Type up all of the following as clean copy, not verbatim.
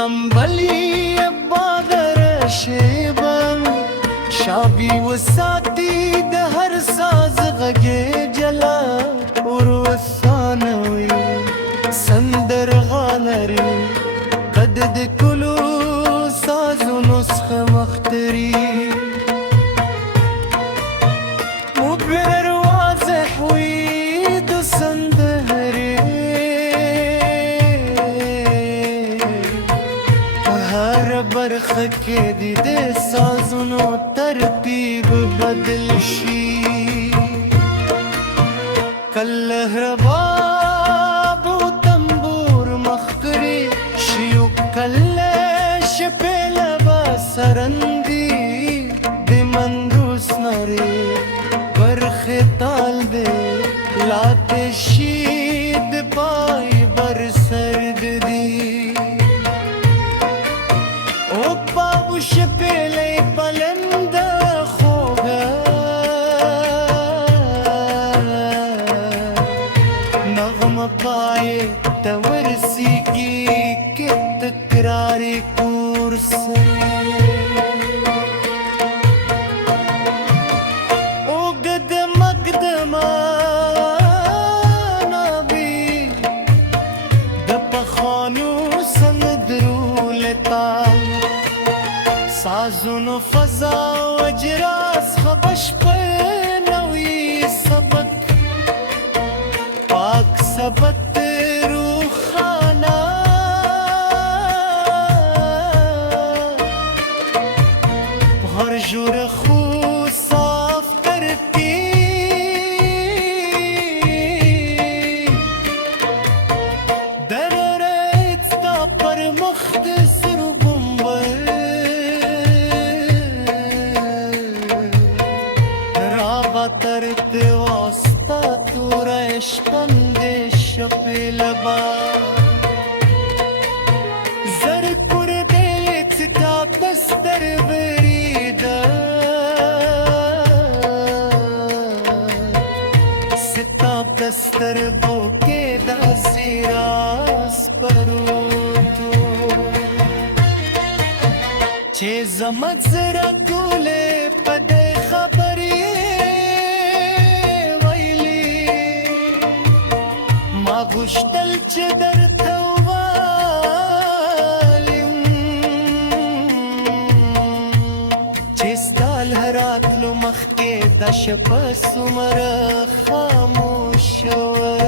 خمبلي بادر شیبم شابي وساتي ده هر ساز غږی جلا ورو ثانوي سندر غالري قد د کلو ساز نسخه مختري مبهر واضح وي د سندري هر برخه کې د سازونو ترتیب بدل شي کله رباب و تنبور مخکري شي کله شپل بسرندي د مندوس نري برخه تال دې لاته شي د پای بر سرد دي شپېلې پلند خوږه نغمه پای ته ورسیږي کې تکراري کورس اوږد مقدمه نبي د پخوانو سندرو لتا سازونو فضا و اجراس خبش پر نوی سبت پاک سبت روخانا ہر جور خو صاف کرتی در ریت تا پر مختصر ترت واسطه تور عشقم د شپېل با زر پر دې ستا بستر وريده ستا بستر بو کې د زیراس پروتو چې زمت زرا ګولې پدې خبرې غشتل چې درته وایم چې ستا له راتلو مخکې دا شپه څومره خاموشه وه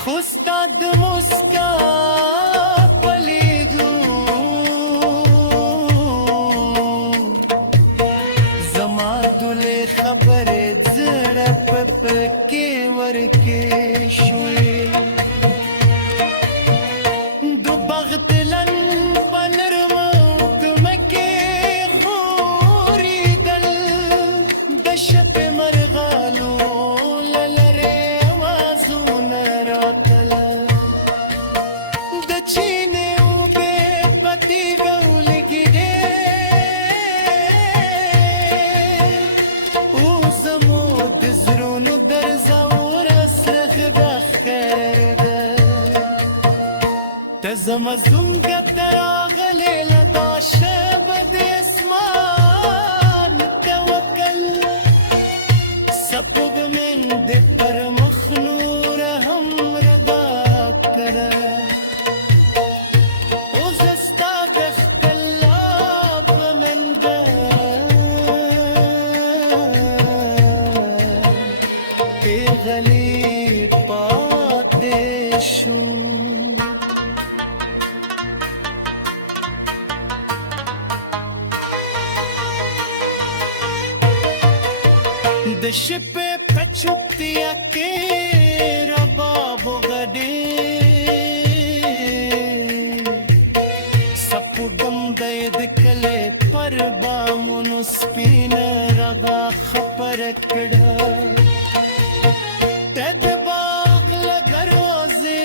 خو ستا د موسکا په لیدو زما دلې خبرې زړه په پکې ورکې شوې د بغدلن په نرمو کمکې غورېدل د شپې مرغالو له لرې اوازونه راتل د چینې اوبې په تیږه ولګېدې او زموږ د زړونو زمزونګه تراغلې لدا شبه د اسمان توکل سپوږ من د پر مخ نور هم ردا کړه او زستا د خلاب من ده غلي پاتې شو د شپې په چوپتیا کې رباب غږی سپوږم د کلي پر بامونو سپین رغا خبر کړه د باغ له دروازې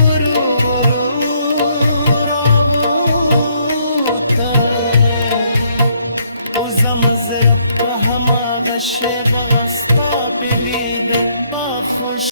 ورو ورو راووته او زمزره هماغه شیبه ستا په لید په خوش